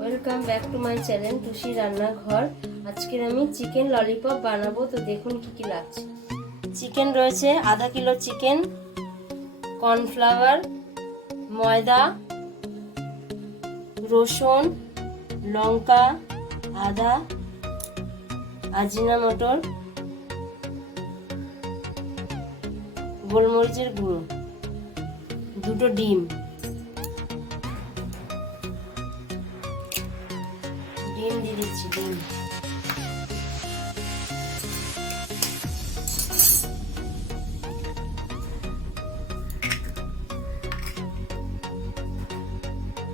Welcome back to my channel Tusi রান্নাঘর। আজকের আমি চিকেন ললিপপ বানাবো। তো দেখুন কি কি লাগছে। চিকেন রয়েছে আধা কিলো চিকেন, কর্নফ্লাওয়ার, ময়দা, রসুন, লঙ্কা, আদা, আজিনামোটর, গোলমরিচের গুঁড়ো, দুটো ডিম দিয়ে দিচ্ছি। ডিম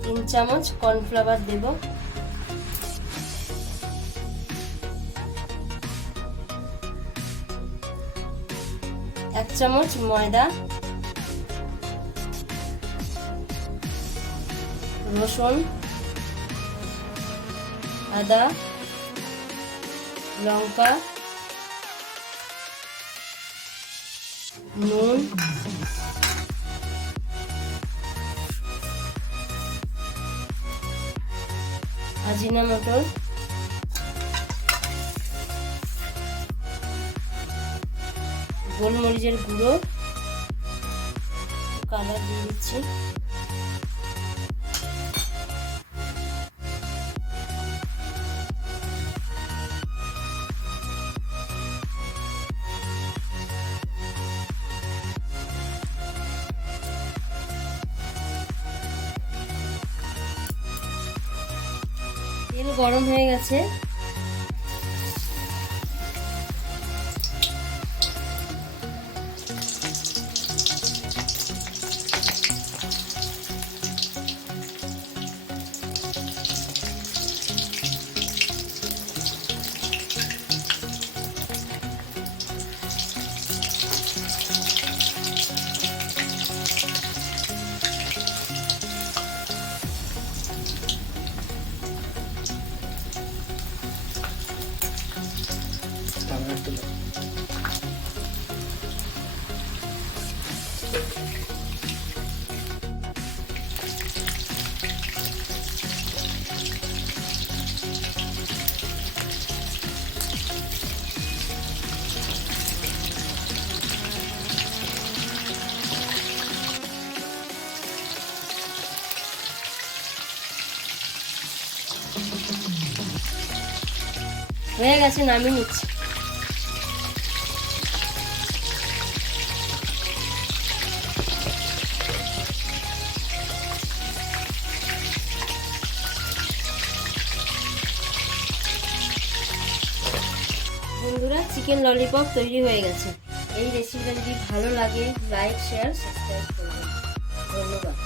তিন চামচ কর্নফ্লাওয়ার দেব, এক চামচ ময়দা, রসুন, আদা, লঙ্কা, নুন, আজিনামোটর, গোলমরিচের গুঁড়ো, কালার দিয়ে দিচ্ছি। তেল গরম হয়ে গেছে, হয়ে গেছে, নামিয়ে নিচ্ছি। বন্ধুরা, চিকেন ললিপপ তৈরি হয়ে গেছে। এই রেসিপিটা যদি ভালো লাগে লাইক, শেয়ার, সাবস্ক্রাইব করবেন। ধন্যবাদ।